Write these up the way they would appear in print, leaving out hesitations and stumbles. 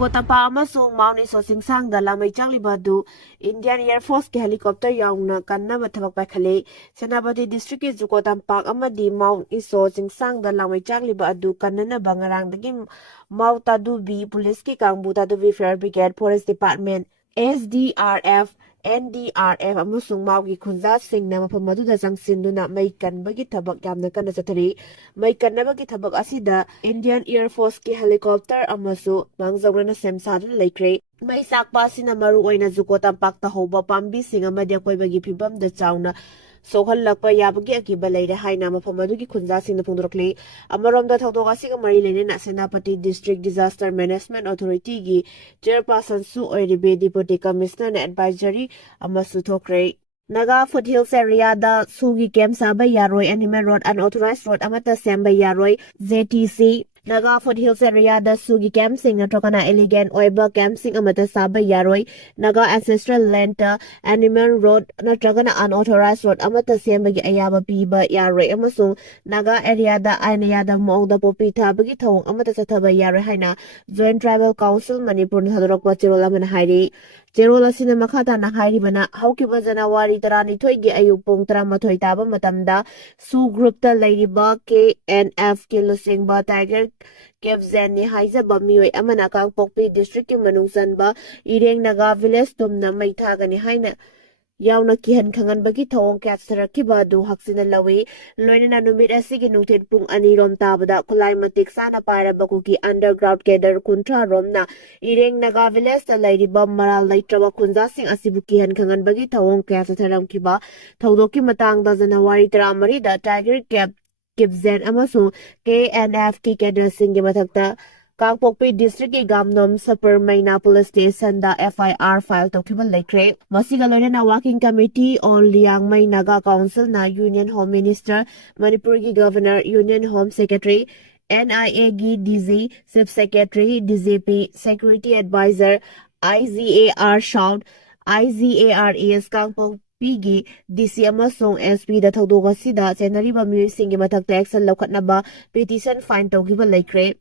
Jukotapa amasung Mount Iso Singsang da lamai changliba du Indian Air Force ke helicopter yauna kannaba thabak pakhale Senapati District ke Jukotampak amadi Mount Iso Singsang da lamai changliba adu kannana bangarang dagi Mount Tadubi Police ki kangbu Tadubi Fire Brigade Forest Department SDRF NDRF amusung maugi khunja singna mafam aduda changsinduna mai kanbagi thabak yamna kana chathari mai kannabagi thabak asida Indian Air Force ki helicopter amasu mangjawrana semsaduna laikre mai sakpa sina maru oina Jukotampak ta hoba pambi singa madya koibagi phibam da chauna sohallakpa yabagi akiba leire haina mafam adugi khunja singna phungdorkle amaromda thawdok asiga mari leine na Senapati District Disaster Management Authority gi chairperson su oiribe deputy commissioner na advisory amasu thokre Naga Foothills area da sugi camp saba yaroi animal road unauthorized road amata samba yaroi ZTC Naga Foothills area da sugi camp sing natrokana elegant oiba camp sing amata saba yaroi Naga ancestral land animal road natrokana unauthorized road amata samba gi ayaba piba yaroi amasung Naga area da ainaya da mongda popi thabagi thong amata chathaba yaroi haina Joint Tribal Council Manipur na hadorokpa chirola man hairi Cherola sina makata na hairibana haukiba Janawari tarani thoigi ayuk pung 13 taba matamda su group ta lairiba KNF ke lusingba Tiger Kevzen ni haizaba mioi amana Kangpokpi district ki manungsanba Ireng Naga village tumna maithagani haina yauna kihan khangan bagi thawong kat sarakkiba du haksina lawi loinana numit asigi nungthen pung anirom tabada khulai matik sana paira bakuki underground kedar kuntra romna Ireng Naga village ta lairiba maral laitraba kunja sing asibu kihan khangan bagi thawong kat saram kiba thawdoki matang da Janawari 13 da Tiger Kevzen amasu KNF ki kedar singi mathakta Kangpokpi district ki gamnom Super Maina police station da FIR file tokhiba laikre masiga loina working committee on Liang Mai Naga council na Union Home Minister Manipur ki governor Union Home Secretary NIA ki DZ Chief Secretary DJP Security Advisor IZAR Sound IZARES Kangpok Pigi DC amasong SP da thawdok asida senariba miyoisinggi mathakta action lawkhatnaba petition fine tawgiba laikre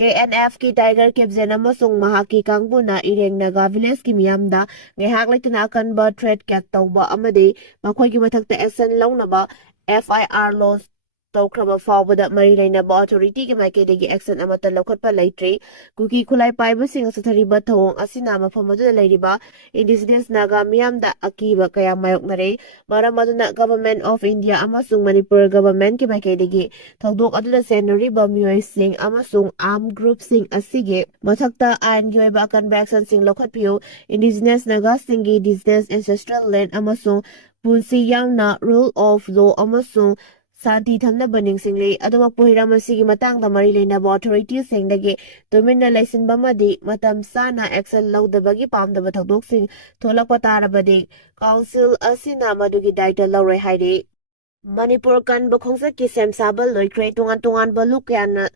KNF ki Tiger Kevzen amasong mahaki kangbuna Ireng Naga village ki miyamda ngehak laitana akanba threat cat tawba amade makhoigi mathakta action lawnaba FIR laws tawkraba fawbada mari lainaba authority ki maikedegi action amata lawkhatpa laitre kuki khulai paiba singa sathariba thawong asina mafam aduda lairiba indigenous Naga miyamda akiba kaya mayoknare maram aduna Government of India amasung Manipur government ki maikedegi thawdok aduda senariba miyoy sing amasung armed group sing asige mathakta ain yoiba akanba action sing lawkhatpiyo indigenous Naga singi indigenous ancestral land amasung punsi yauna rule of law amasung Santi thamna baning single adumak pohira masigi matang da mari leina ba authorities sengdagi dominna license bamadi matam sana action lawdabagi pamdaba thadok sing tholakpa tarabadi council asina madugi daita lawrei haide Manipur kan bakhongsa ki semsabal loikre tungan baluk yana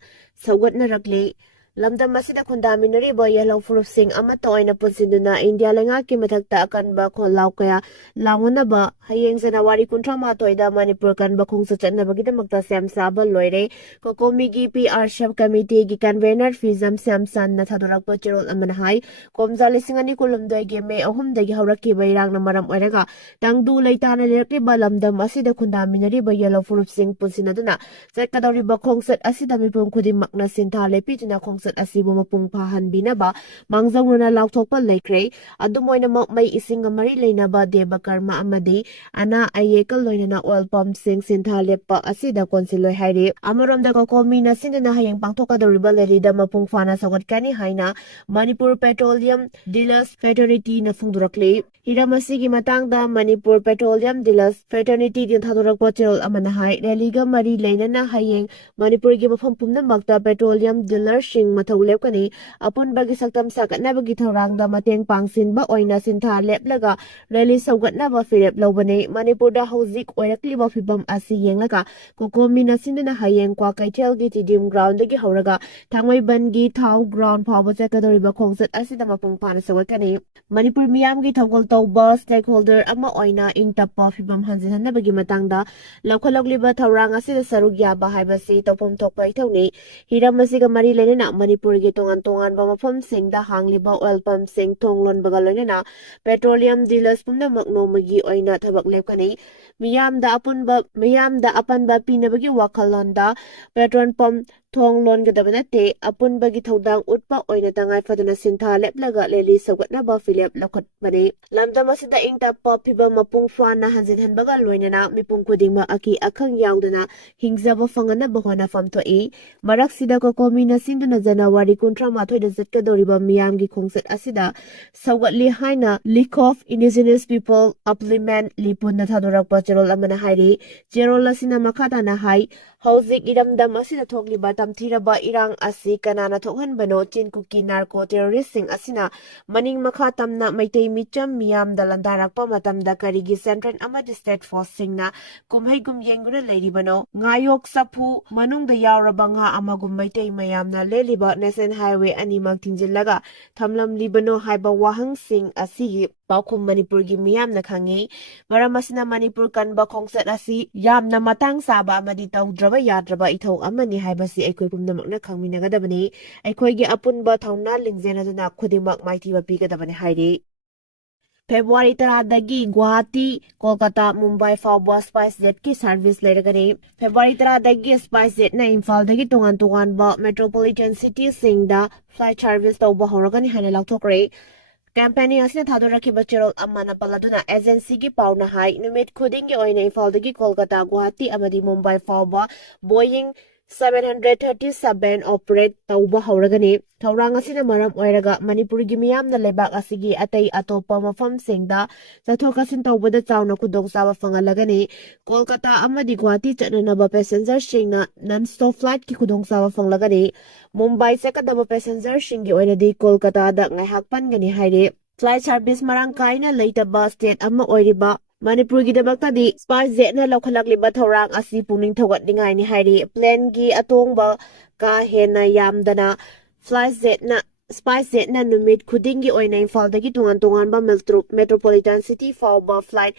saugatna rakle lamdam masida khundaminari ba yellow fruit sing amata oina punsinduna India lenga ki mathakta akan ba kholaw kaya lawna ba hayeng Janawari 13 da Manipur kan bakhongsa chatna bagidamakta semsabal loire kokomi gi PR sub committee gi convener Fizam Samsan na thadorakpa chirol amana hai komjali singani kulumdoi ge me ahum dagi hawraki bairang na maram oiraga tangdu leitana lekri ba lamdam asida khundaminari ba yellow fruit sing punsinaduna chakadori ba khongsat asida mipum khudi makna sintha lepituna khongsat asibu mapung pahanbinaba mangjawna lawthokpa laikre adumoina mai isinga mari leinaba deba karma amadi ana ayekal loinana oil pump sing sintha lepa asida konsiloi haire amaramda kokomi na sindana hayeng pangthokadoriba lerida mapung fana sawatkani haina Manipur Petroleum Dealers Fraternity na phungdurakle hiramasi gi matangda Manipur Petroleum Dealers Fraternity din thadorakpa chirol amana hai raliga mari leinana hayeng Manipur gi mafam pumna makta petroleum dealer sing mathau lepkani apun bagi saktam sakatna bagi thorangda mateng pangsinba oina sintha leplaga rally saugatna ba firep lobane Manipur da hauzik oirakli ba fibam asi yenglaga kokomi na sindana hayeng kwa kaithel gi tidim ground gi hauraga thangwai ban gi thau ground phawba chakadori ba khongsat asida mapung pana sawatkani Manipur miyam gi thogol tawba stakeholder ama oina ingtappa fibam hanjinhanna bagi matangda lakholagliba thorang asida saruk yaba haibasi tawpam thokpa ithawni hiram asiga mari lenena Manipurgi tongan-tonganba mafamsingda hangliba oil pumpsing thonglonbaga loinana petroleum dealers pumnamak nomagi oina thabak lepkani miyamda apanba pinabagi wakalonda petrol pump thonglon gadabnate apunbagi thodang utpa oina tangai faduna sintha leplaga leli sawgatnaba philip lakhatbani lamdam asida ingtappa phiba mapung fana hanjinhanbaga loinana mipung khudingma aki akhang yaudana hingjaba fangana bahona famthoi maraksida ko komina sinduna January 18 da zatkadoriba miyamgi khongset asida sawgatli haina League of Indigenous People Upliftment Lipun thadorakpa cherol amana hairi cherol asina makhatana hai Hauzik iramdam asina thokliba tamthiraba irang asi kanana thokhanbano chinkuki narco terrorist sing asina maning makha tamna maitei micham miyam dalandarakpa matamda karigi central amadi state force singna kumhaigum yenguna leiribano ngayok sapu manungda yauraba nga amagum maitei mayamna leliba national highway animak thingjillaga thamlamlibano haiba wahang sing asigi paukhum Manipurgi miyamna khangi maram asina Manipur kanba khongsat asi yamna matang saba amadi tawdraba yadraba ithau amani haibasi aikoi pumnamakna khangminagadabani aikoigi apunba thauna lingjenaduna khudingmak maithiba pigadabani hairi February 10 Guwahati, Kolkata, Mumbai fauba SpiceJet ki service leiragani. February 10 SpiceJet na Imphal-dagi tongan-tonganba metropolitan city-singda flight service tawba horagani haina lauthokre. Campaign asina thadorakiba cherol amana paladuna agency gi pauna hai numit khudingi oina Imphal-dagi Kolkata, Guwahati amadi Mumbai fauba Boeing 737 operate tawba horagani thaurang asina maram oiraga Manipurgi miyamna lebak asigi atai atopa mafam singda chathokasin tawbada chawna khudong sawa fangalagani Kolkata amadi Guwahati chatnanaba passenger singna non-stop flight ki khudong sawa fanglagani Mumbai sakadaba passenger singi oinadi Kolkata da ngaihak pangani haire flight service marang kaina leitaba state amma oiriba Manipurgi dabaktadi SpiceJet na laukhalakliba thaurang asi puning thogatningai ni hairi plane gi atongba ka hena yamdana SpiceJet na numit khudingi oina Imphal-dagi tongan-tonganba metropolitan city fauba flight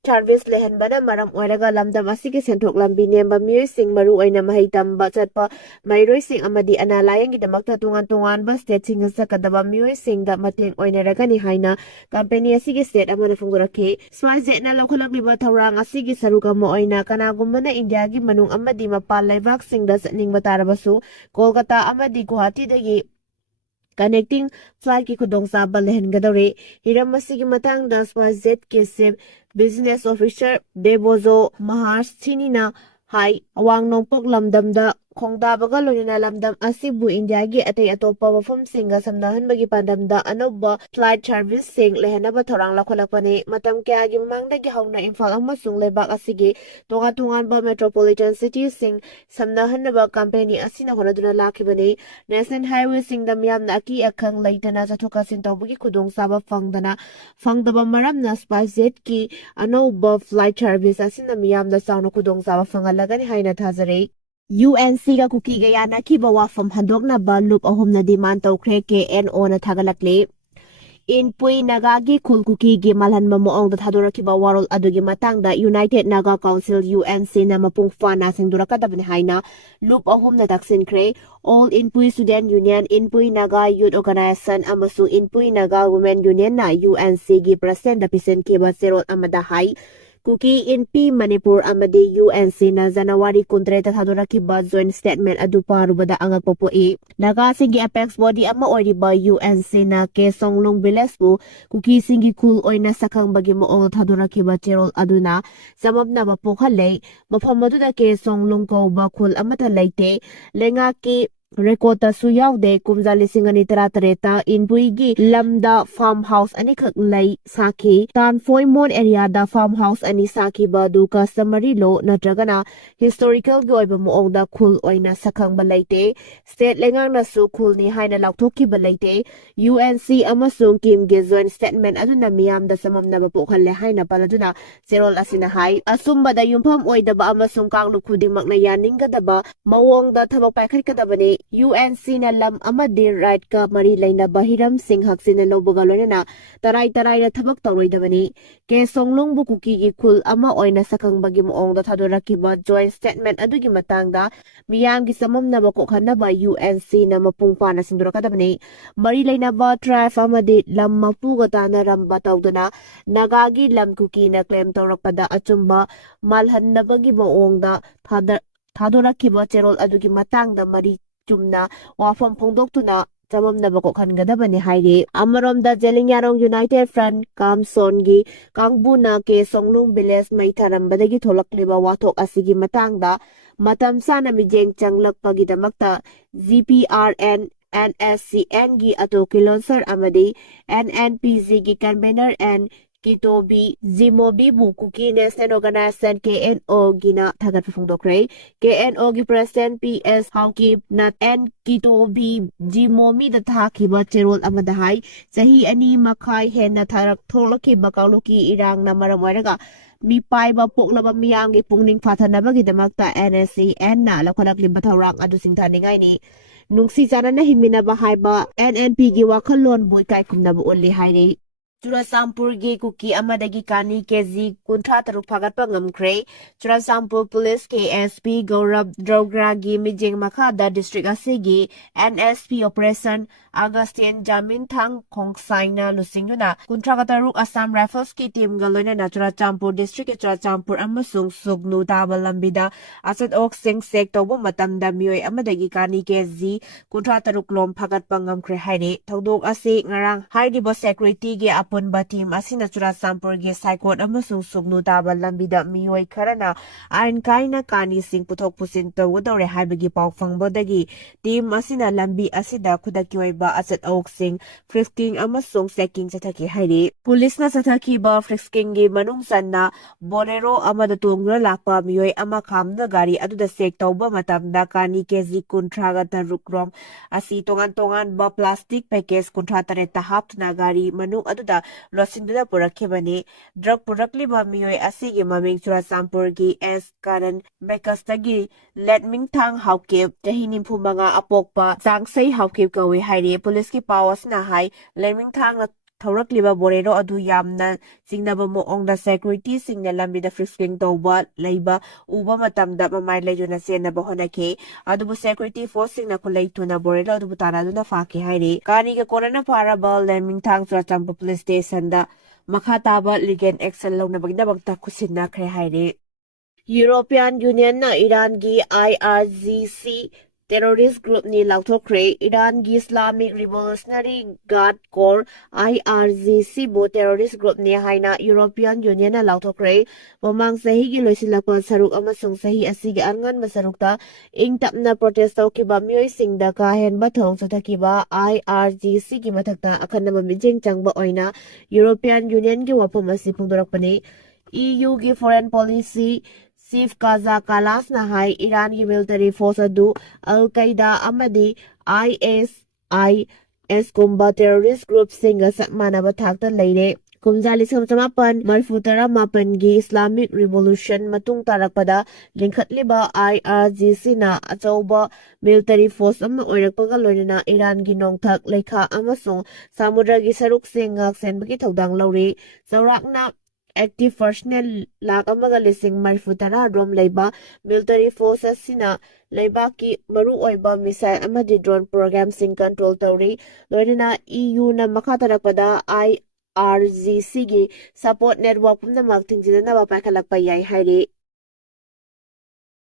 service lehanbana maram oiraga lamdam asigi senthok lambi nemba miyoi maru oina mahai tamba chatpa mairoi sing amadi ana layangi damakta tongan-tonganba state sing sakadaba miyoi singda mateng oinaragani haina company asigi state amana phunguraki SpiceJet na laukhalakliba thaurang asigi saruk ama oina kanagumbana India gi manung amadi mapal leibak singda chatningba tarabasu Kolkata amadi Guwahati dagi connecting flight ki khudongchaba lehengadore hiram asigi matangda SpiceJet ke chief business officer Debozo Maharshini hai awang nongpok lamdamda khongdabaga loinana lamdam asibu India gi atai atopa mafam singa samnahanbagi pandamda anoba flight service sing lehanaba thorang lakholakpani matam kya gi mangdagi hauna Imphal amasung lebak asigi tonga-tonganba metropolitan city sing samnahanaba company asina honaduna lakhibani national highway singda miyamna aki akhang leitana chathokasin tawbagi khudong saba fangdaba maramna SpiceJet ki anoba flight service asina miyamda chawna khudong saba fangalagani haina thajare UNC ga kuki ga yana kiba wafam handoknaba loop ahumna demand tawkhre KNO na thagalakle Inpui Nagagi Kulkuki gi malhanba moongda thadorakiba warol adugi matangda United Naga Council UNC na mapung fana singdurakadabni haina loop ahumna taksinkhre All Inpui Student Union Inpui Naga Youth Organization amasu Inpui Naga Women Union na UNC gi president da pisen kiba serol amada hai Kuki Inpi Manipur amadi UNC na January 13 thadorakiba joint statement adu parubada angakpopoi Naga singi apex body ama oiriba UNC na Kesonglung village bu Kuki singi kul oina sakhang bagi moong thadorakiba cherol aduna samabna ba pokhalei mafam aduna Kesonglung ko ba khul amata leite lenga ki Rekota su yaude kumza lisingani taratareta Inpuigi lamda farmhouse ani khak lai saki Tanfoy Mon area da farmhouse ani saki ba du customary law natragana historical goi ba moongda khul oina sakhang ba leite state lengang na su khul ni haina laukthokki ba leite UNC amasung Kim ge joint statement aduna miyam da samamna ba pokhalle haina paladuna serol asina hai asumba da yumpham oida ba amasung kanglu khudimak na yaningga da ba mawong da thabak paikhat kadabani UNC na lam amadi right ka mari lainaba hiramsing haksina lawbaga loinana tarai thabak tawroidabani ke songlongbu kukigi khul ama oina sakangbagi moongda thadorakiba joint statement adugi matangda miyamgi samamnaba kokhanaba UNC na mapung pana singdurakadabani mari lainaba tribe amadi lam mapuga tanaramba tawduna nagagi lam kuki na claim tawrakpada achumba malhannabagi moongda थादोरखिबा चेरोल अदुगी matangda mari chumna wafam phongdoktuna chamamnaba kokhangadabani haire amaromda jelingyarong united front kamsongi kangbuna ke songlung village maitharambadagi tholakliba wathok asigi matangda matam sana mijeng changlakpagi damakta GPRN NSCN gi atokilon sir amadi NNPZ gi convener and Kitobi Zimobi Bukuki National Organization KNO Gina Thagat Phongdokre KNO gi President PS Hauki Nat N Kitobi Zimomi da Thakiba Cherol Amadahai Sahi Ani Makai Hena Tharak Tholaki Bakauloki Irang na maram oiraga mi paiba poklaba miyamgi pungning phathanabagi damakta NSCN na lakhalakli bathawrang adu singthaningai ni nungsi janana himinaba haiba NNP gi wakhalon boikai kumnaba olli hairi Churasampurgi kuki amadagi kani kezi kuntra taruk phagatpa ngamkre Churasampur Police KSP Gaurav Drogragi mijeng makhada district asigi NSP Operation Augustine Jamin Thang Khongsaina lusingduna kuntra kataruk Assam Rifles ki team galoina na Churasampur district Churasampur amasung sugnu taba lambida asat ok sing sek tawba matamda miyoy amadagi kani kezi kuntra taruk lom phagatpa ngamkre haini thodok ase ngarang haidibo security gi Punba team asina Churasampur ge Saikot amasung sugnu taba lambida miyoi kharana ain kaina kani sing puthok pusin tawdore haibagi paw fangbodagi team asina lambi asida khudaki oiba asat ok sing frisking amasung checking chathaki hairi police na chathaki ba frisking ge manung sanna bolero amada tungra lakpa miyoi ama khamna gari aduda sek tawba matamda kani kezi kuntraga tarukrom asi tongan ba plastic package kuntra tare tahapna gari manung aduda Losinduna Purakibani, drug Purakliba Miyoi Asigi Maming Churasampurgi S. Karan Bekastagi, Let Ming Tang Haukip, Tahinim Pumanga Apokpa, Sangsay Haukip Gawi Hairi, Police ki Pawas na Hai, Let Ming Tang Thaurakliba Borero Adu Yamna, Singnaba Moongda Security Singna Lambida Frisking Tauba, Laiba, Uba Matamda Mamai Lejuna Sena Bahonake, Adubu Security Forcing na Kulaituna Borero Adubu Tanaduna Faki Hairi, Kani ka Korana Parabal, Leming Tang Churasampur Police Station da Makhataba Ligan Excel Long na Bagdabagta Kusina Kre Hairi. European Union na Iran gi IRGC terrorist group ni lauthokre Iran gi Islamic Revolutionary Guard Corps IRGC bo terrorist group ni haina European Union na lauthokre mamang sahi gi loisilakpa saruk amasung sahi asigi angan masarukta ingtapna protest tawkiba mioi singda ka hen bathong chothakiba IRGC gi mathakta akhanna mijeng changba oina European Union gi wapam asi phungdorakpani EU gi foreign policy Chief Kaza Kalas na hai Iran ki military force adu Al-Qaeda amadi ISIS kumba terrorist group singa sakmanaba thakta leire kumjali samchamapan marfutara mapan gi Islamic Revolution matung tarakpada lingkhatliba IRGC na achauba military force amma oirakpaga loinana Iran gi nongthak leikha amasung samudra gi saruk singak senbagi thodang lauri chaurakna active personnel lakh amaga lising marfutara rom leiba military forces sina leibaki maru oiba missile amadi drone program sing control tawri loinana EU na makatarakpada IRGC gi support network pumna mak thingjina na ba paikhalakpa yai hairi